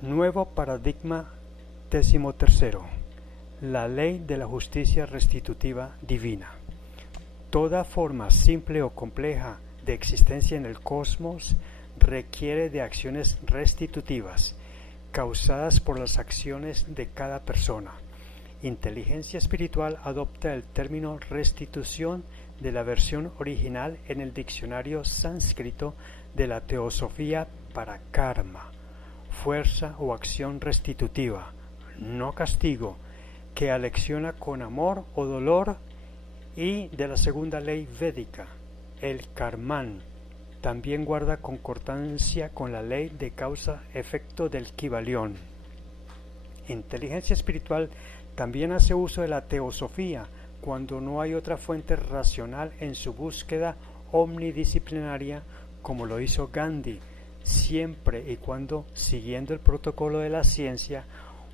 Nuevo paradigma 13. La ley de la justicia restitutiva divina. Toda forma simple o compleja de existencia en el cosmos requiere de acciones restitutivas, causadas por las acciones de cada persona. Inteligencia espiritual adopta el término restitución de la versión original en el diccionario sánscrito de la teosofía para karma, fuerza o acción restitutiva, no castigo, que alecciona con amor o dolor, y de la segunda ley védica, el karman, también guarda concordancia con la ley de causa-efecto del Kybalión. Inteligencia espiritual también hace uso de la teosofía cuando no hay otra fuente racional en su búsqueda omnidisciplinaria, como lo hizo Gandhi, siempre y cuando, siguiendo el protocolo de la ciencia,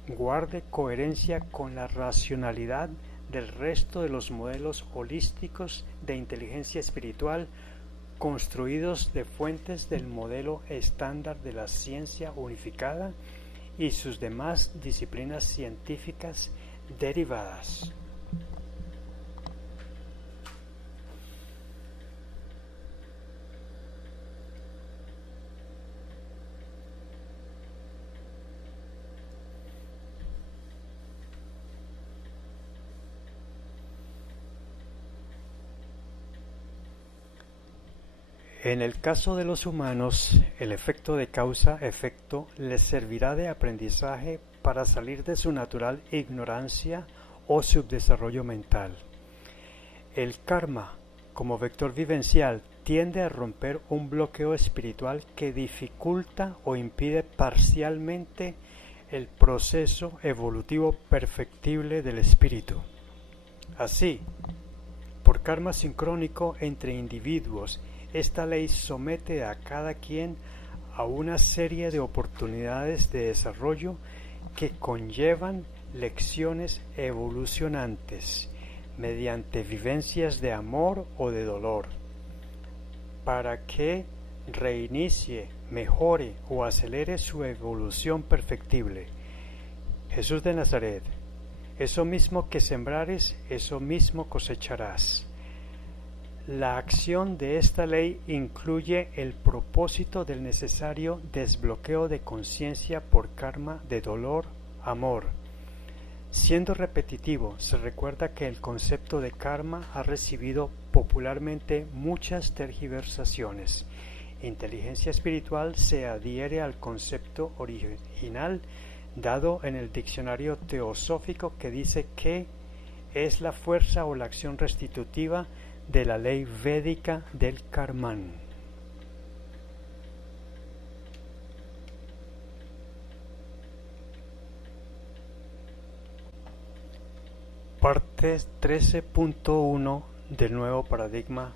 guarde coherencia con la racionalidad del resto de los modelos holísticos de inteligencia espiritual construidos de fuentes del modelo estándar de la ciencia unificada y sus demás disciplinas científicas derivadas. En el caso de los humanos, el efecto de causa-efecto les servirá de aprendizaje para salir de su natural ignorancia o subdesarrollo mental. El karma, como vector vivencial, tiende a romper un bloqueo espiritual que dificulta o impide parcialmente el proceso evolutivo perfectible del espíritu. Así, por karma sincrónico entre individuos, esta ley somete a cada quien a una serie de oportunidades de desarrollo que conllevan lecciones evolucionantes mediante vivencias de amor o de dolor, para que reinicie, mejore o acelere su evolución perfectible. Jesús de Nazaret: eso mismo que sembrares, eso mismo cosecharás. La acción de esta ley incluye el propósito del necesario desbloqueo de conciencia por karma de dolor-amor. Siendo repetitivo, se recuerda que el concepto de karma ha recibido popularmente muchas tergiversaciones. Inteligencia espiritual se adhiere al concepto original dado en el diccionario teosófico, que dice que es la fuerza o la acción restitutiva de la ley védica del karman. Parte 13.1 del nuevo paradigma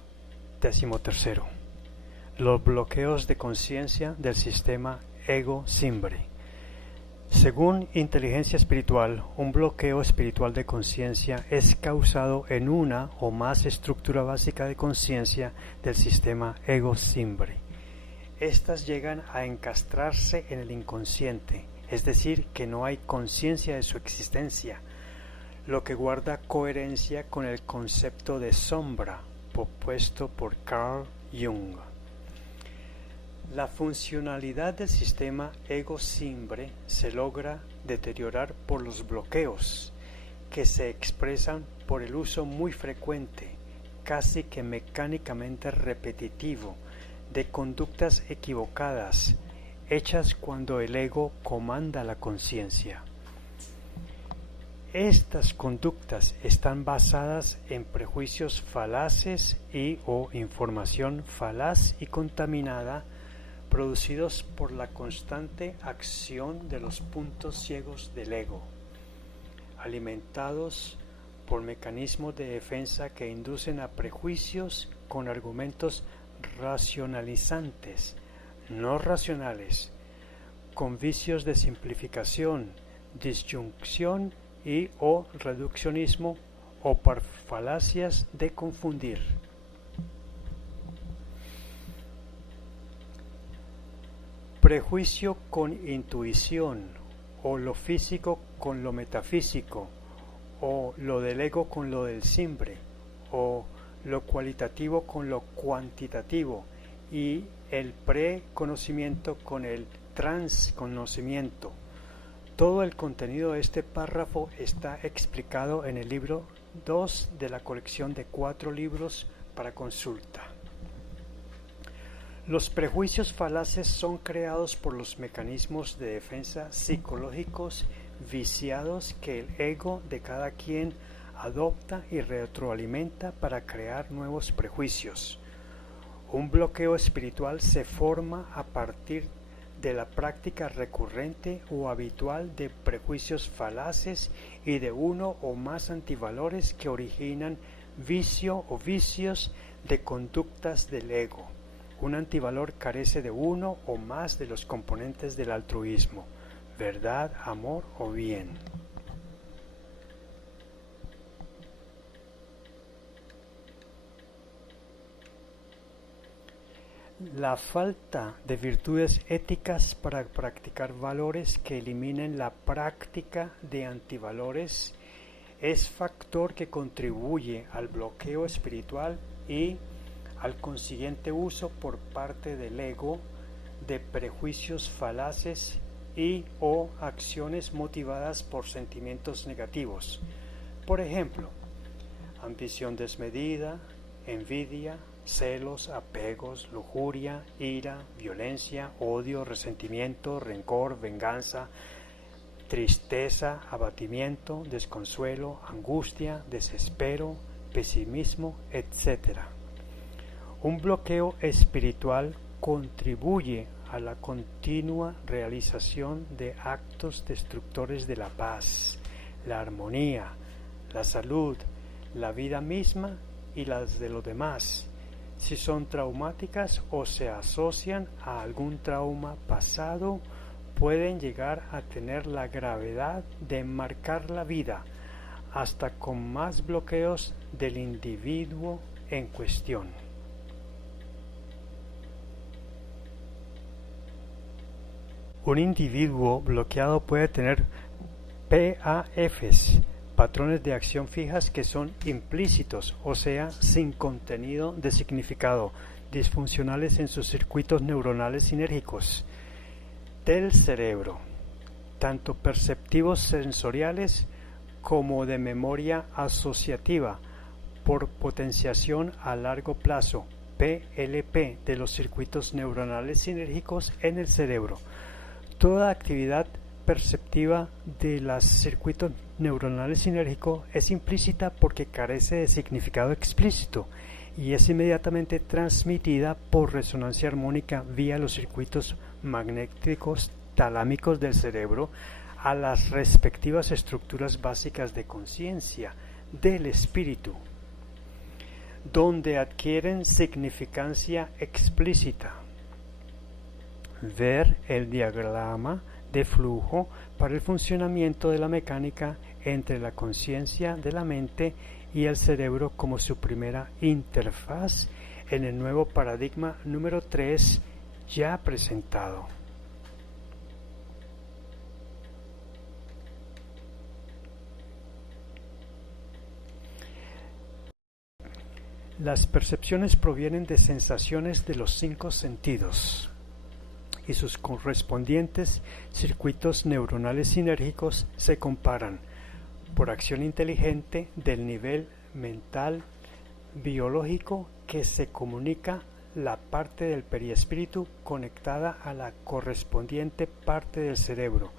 13. Los bloqueos de conciencia del sistema ego-simbre. Según inteligencia espiritual, un bloqueo espiritual de conciencia es causado en una o más estructura básica de conciencia del sistema ego-simbre. Estas llegan a encastrarse en el inconsciente, es decir, que no hay conciencia de su existencia, lo que guarda coherencia con el concepto de sombra propuesto por Carl Jung. La funcionalidad del sistema ego-simbre se logra deteriorar por los bloqueos, que se expresan por el uso muy frecuente, casi que mecánicamente repetitivo, de conductas equivocadas, hechas cuando el ego comanda la conciencia. Estas conductas están basadas en prejuicios falaces y o información falaz y contaminada, producidos por la constante acción de los puntos ciegos del ego, alimentados por mecanismos de defensa que inducen a prejuicios con argumentos racionalizantes, no racionales, con vicios de simplificación, disyunción y o reduccionismo, o por falacias de confundir. prejuicio con intuición, o lo físico con lo metafísico, o lo del ego con lo del simbre, o lo cualitativo con lo cuantitativo, y el preconocimiento con el transconocimiento. Todo el contenido de este párrafo está explicado en el libro 2 de la colección de 4 libros para consulta. Los prejuicios falaces son creados por los mecanismos de defensa psicológicos viciados que el ego de cada quien adopta y retroalimenta para crear nuevos prejuicios. Un bloqueo espiritual se forma a partir de la práctica recurrente o habitual de prejuicios falaces y de uno o más antivalores que originan vicio o vicios de conductas del ego. Un antivalor carece de uno o más de los componentes del altruismo: verdad, amor o bien. La falta de virtudes éticas para practicar valores que eliminen la práctica de antivalores es factor que contribuye al bloqueo espiritual y al consiguiente uso por parte del ego de prejuicios falaces y o acciones motivadas por sentimientos negativos. Por ejemplo, ambición desmedida, envidia, celos, apegos, lujuria, ira, violencia, odio, resentimiento, rencor, venganza, tristeza, abatimiento, desconsuelo, angustia, desespero, pesimismo, etc. Un bloqueo espiritual contribuye a la continua realización de actos destructores de la paz, la armonía, la salud, la vida misma y las de los demás, si son traumáticas o se asocian a algún trauma pasado, pueden llegar a tener la gravedad de marcar la vida, hasta con más bloqueos del individuo en cuestión. Un individuo bloqueado puede tener PAFs, patrones de acción fijas que son implícitos, o sea, sin contenido de significado, disfuncionales en sus circuitos neuronales sinérgicos del cerebro, tanto perceptivos sensoriales como de memoria asociativa, por potenciación a largo plazo, PLP, de los circuitos neuronales sinérgicos en el cerebro. Toda actividad perceptiva de los circuitos neuronales sinérgicos es implícita porque carece de significado explícito y es inmediatamente transmitida por resonancia armónica vía los circuitos magnéticos talámicos del cerebro a las respectivas estructuras básicas de conciencia del espíritu, donde adquieren significancia explícita. Ver el diagrama de flujo para el funcionamiento de la mecánica entre la conciencia de la mente y el cerebro como su primera interfaz en el nuevo paradigma número 3 ya presentado. Las percepciones provienen de sensaciones de los 5 sentidos y sus correspondientes circuitos neuronales sinérgicos se comparan por acción inteligente del nivel mental biológico que se comunica la parte del periespíritu conectada a la correspondiente parte del cerebro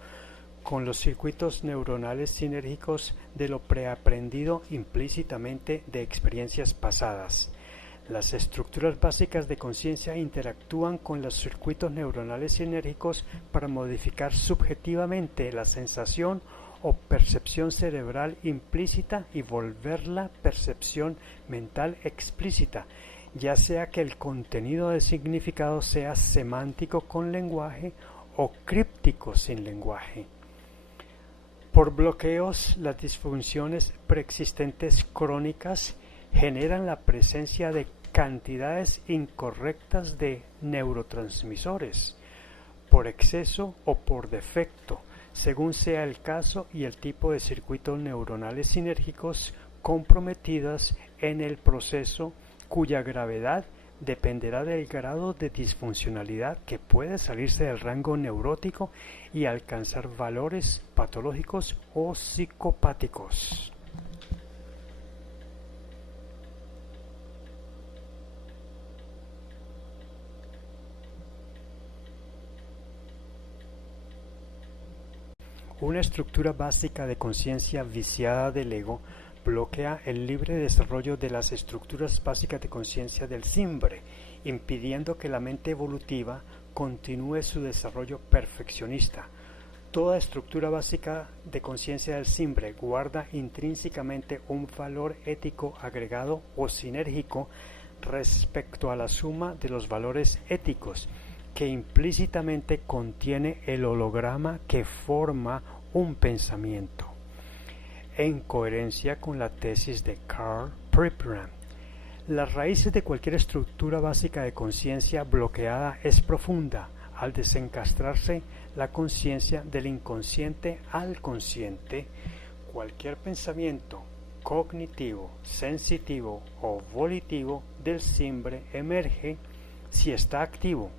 con los circuitos neuronales sinérgicos de lo preaprendido implícitamente de experiencias pasadas. Las estructuras básicas de conciencia interactúan con los circuitos neuronales sinérgicos para modificar subjetivamente la sensación o percepción cerebral implícita y volverla percepción mental explícita, ya sea que el contenido del significado sea semántico con lenguaje o críptico sin lenguaje. Por bloqueos, las disfunciones preexistentes crónicas generan la presencia de cantidades incorrectas de neurotransmisores, por exceso o por defecto, según sea el caso y el tipo de circuitos neuronales sinérgicos comprometidas en el proceso, cuya gravedad dependerá del grado de disfuncionalidad que puede salirse del rango neurótico y alcanzar valores patológicos o psicopáticos. Una estructura básica de conciencia viciada del ego bloquea el libre desarrollo de las estructuras básicas de conciencia del simbre, impidiendo que la mente evolutiva continúe su desarrollo perfeccionista. Toda estructura básica de conciencia del simbre guarda intrínsecamente un valor ético agregado o sinérgico respecto a la suma de los valores éticos, que implícitamente contiene el holograma que forma un pensamiento. En coherencia con la tesis de Karl Pripyat, las raíces de cualquier estructura básica de conciencia bloqueada es profunda. Al desencastrarse la conciencia del inconsciente al consciente, cualquier pensamiento cognitivo, sensitivo o volitivo del simbre emerge si está activo,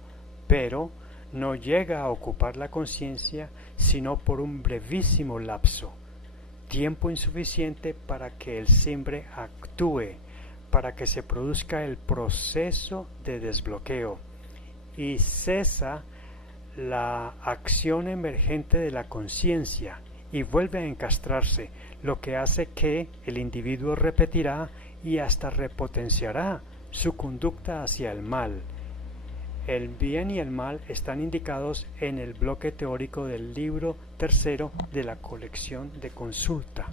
pero no llega a ocupar la conciencia sino por un brevísimo lapso, tiempo insuficiente para que el simbre actúe, para que se produzca el proceso de desbloqueo, y cesa la acción emergente de la conciencia y vuelve a encastrarse, lo que hace que el individuo repetirá y hasta repotenciará su conducta hacia el mal. El bien y el mal están indicados en el bloque teórico del libro tercero de la colección de consulta.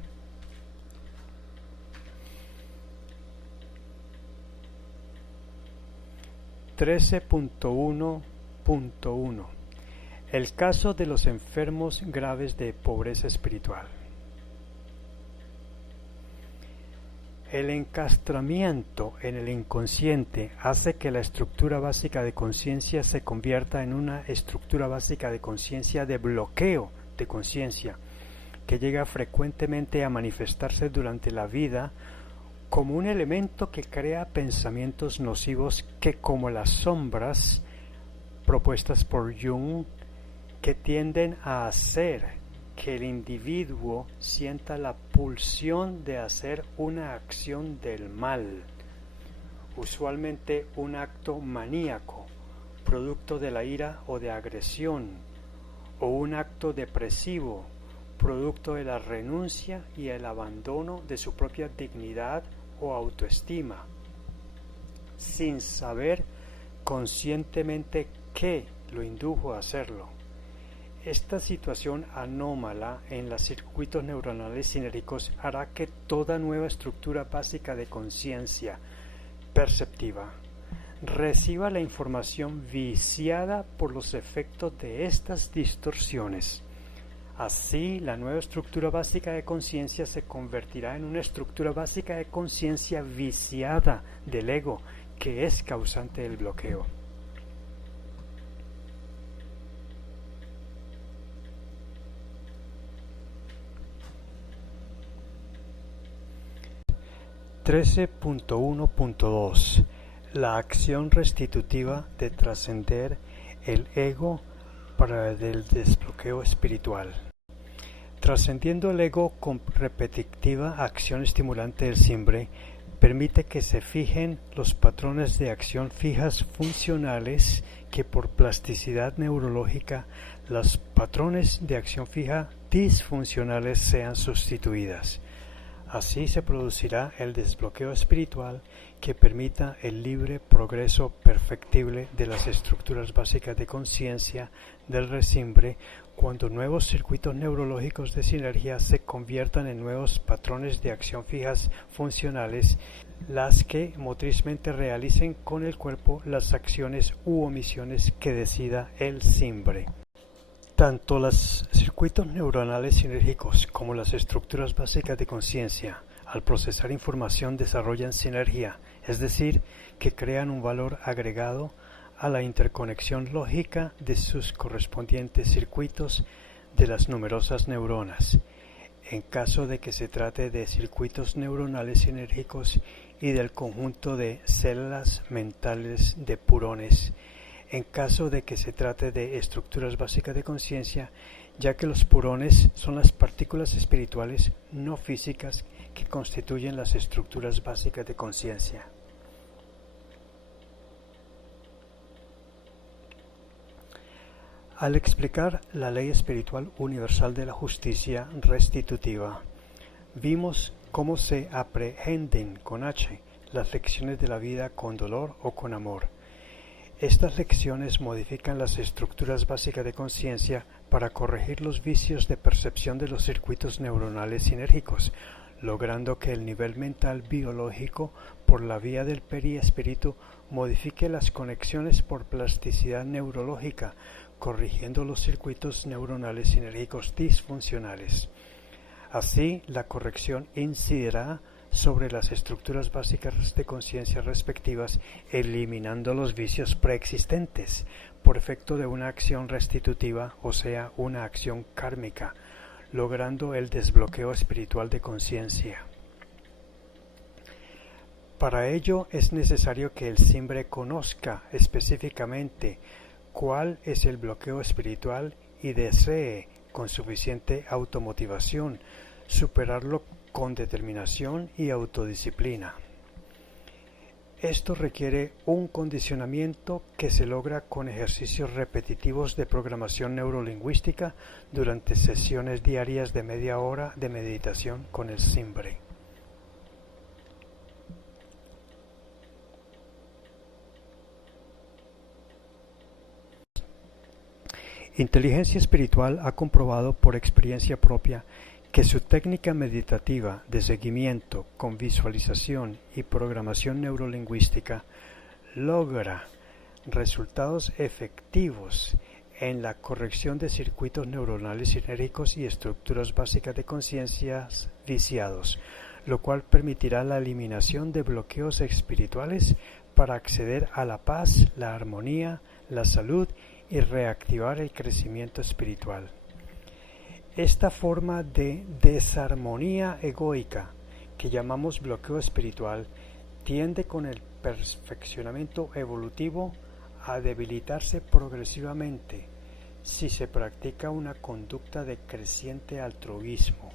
(13.1.1) El caso de los enfermos graves de pobreza espiritual. El encastramiento en el inconsciente hace que la estructura básica de conciencia se convierta en una estructura básica de conciencia de bloqueo de conciencia, que llega frecuentemente a manifestarse durante la vida como un elemento que crea pensamientos nocivos que, como las sombras propuestas por Jung, que tienden a hacer que el individuo sienta la pulsión de hacer una acción del mal, usualmente un acto maníaco, producto de la ira o de agresión, o un acto depresivo, producto de la renuncia y el abandono de su propia dignidad o autoestima, sin saber conscientemente qué lo indujo a hacerlo. Esta situación anómala en los circuitos neuronales sinérgicos hará que toda nueva estructura básica de conciencia perceptiva reciba la información viciada por los efectos de estas distorsiones. Así, la nueva estructura básica de conciencia se convertirá en una estructura básica de conciencia viciada del ego, que es causante del bloqueo. (13.1.2) La acción restitutiva de trascender el ego para el desbloqueo espiritual. Trascendiendo el ego con repetitiva acción estimulante del simbre, permite que se fijen los patrones de acción fijas funcionales que por plasticidad neurológica los patrones de acción fija disfuncionales sean sustituidas. Así se producirá el desbloqueo espiritual que permita el libre progreso perfectible de las estructuras básicas de conciencia del resimbre cuando nuevos circuitos neurológicos de sinergia se conviertan en nuevos patrones de acción fijas funcionales, las que motrizmente realicen con el cuerpo las acciones u omisiones que decida el simbre. Tanto los circuitos neuronales sinérgicos como las estructuras básicas de conciencia, al procesar información, desarrollan sinergia, es decir, que crean un valor agregado a la interconexión lógica de sus correspondientes circuitos de las numerosas neuronas, en caso de que se trate de circuitos neuronales sinérgicos y del conjunto de células mentales de purones, en caso de que se trate de estructuras básicas de conciencia, ya que los purones son las partículas espirituales no físicas que constituyen las estructuras básicas de conciencia. Al explicar la ley espiritual universal de la justicia restitutiva, vimos cómo se aprehenden con H las lecciones de la vida con dolor o con amor. Estas lecciones modifican las estructuras básicas de conciencia para corregir los vicios de percepción de los circuitos neuronales sinérgicos, logrando que el nivel mental biológico por la vía del periespíritu modifique las conexiones por plasticidad neurológica, corrigiendo los circuitos neuronales sinérgicos disfuncionales. Así, la corrección incidirá sobre las estructuras básicas de conciencia respectivas, eliminando los vicios preexistentes por efecto de una acción restitutiva, o sea, una acción kármica, logrando el desbloqueo espiritual de conciencia. Para ello es necesario que el Simbre conozca específicamente cuál es el bloqueo espiritual y desee, con suficiente automotivación, superarlo con determinación y autodisciplina. Esto requiere un condicionamiento que se logra con ejercicios repetitivos de programación neurolingüística durante sesiones diarias de media hora de meditación con el Simbre. Inteligencia Espiritual ha comprobado por experiencia propia que su técnica meditativa de seguimiento con visualización y programación neurolingüística logra resultados efectivos en la corrección de circuitos neuronales sinérgicos y estructuras básicas de conciencias viciados, lo cual permitirá la eliminación de bloqueos espirituales para acceder a la paz, la armonía, la salud y reactivar el crecimiento espiritual. Esta forma de desarmonía egoica, que llamamos bloqueo espiritual, tiende con el perfeccionamiento evolutivo a debilitarse progresivamente si se practica una conducta de creciente altruismo.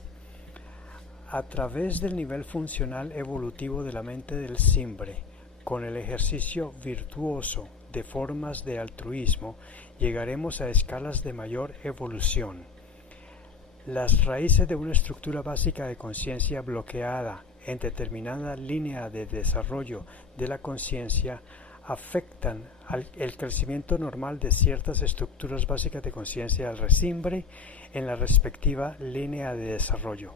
A través del nivel funcional evolutivo de la mente del Simbre, con el ejercicio virtuoso de formas de altruismo, llegaremos a escalas de mayor evolución. Las raíces de una estructura básica de conciencia bloqueada en determinada línea de desarrollo de la conciencia afectan el crecimiento normal de ciertas estructuras básicas de conciencia del Simbre en la respectiva línea de desarrollo,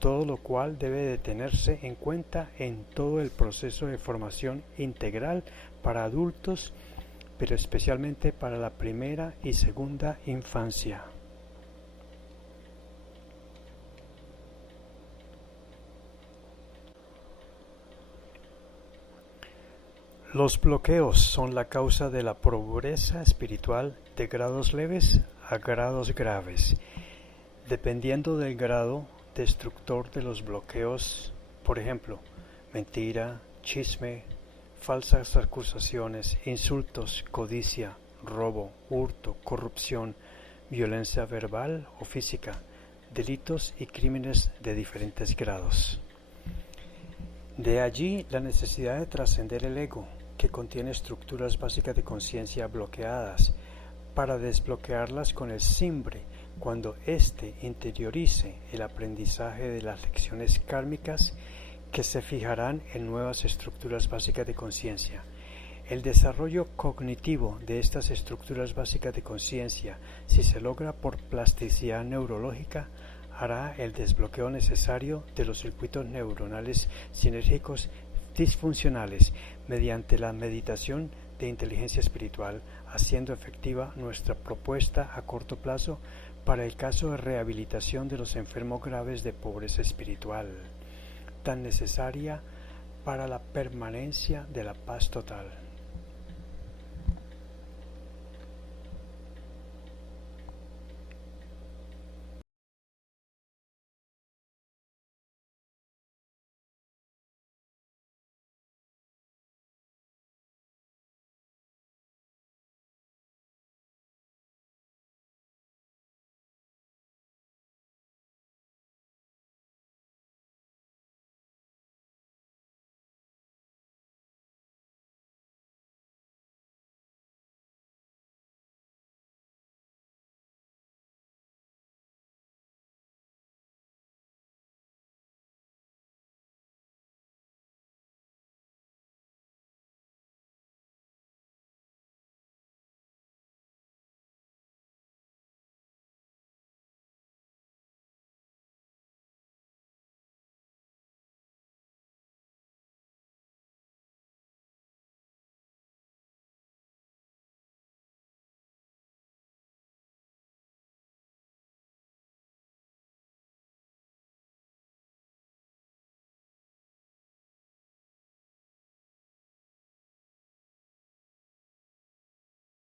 todo lo cual debe de tenerse en cuenta en todo el proceso de formación integral para adultos, pero especialmente para la primera y segunda infancia. Los bloqueos son la causa de la pobreza espiritual de grados leves a grados graves, dependiendo del grado destructor de los bloqueos, por ejemplo, mentira, chisme, falsas acusaciones, insultos, codicia, robo, hurto, corrupción, violencia verbal o física, delitos y crímenes de diferentes grados. De allí la necesidad de trascender el ego, que contiene estructuras básicas de conciencia bloqueadas, para desbloquearlas con el Simbre, cuando éste interiorice el aprendizaje de las lecciones kármicas que se fijarán en nuevas estructuras básicas de conciencia. El desarrollo cognitivo de estas estructuras básicas de conciencia, si se logra por plasticidad neurológica, hará el desbloqueo necesario de los circuitos neuronales sinérgicos disfuncionales mediante la meditación de inteligencia espiritual, haciendo efectiva nuestra propuesta a corto plazo para el caso de rehabilitación de los enfermos graves de pobreza espiritual, tan necesaria para la permanencia de la paz total.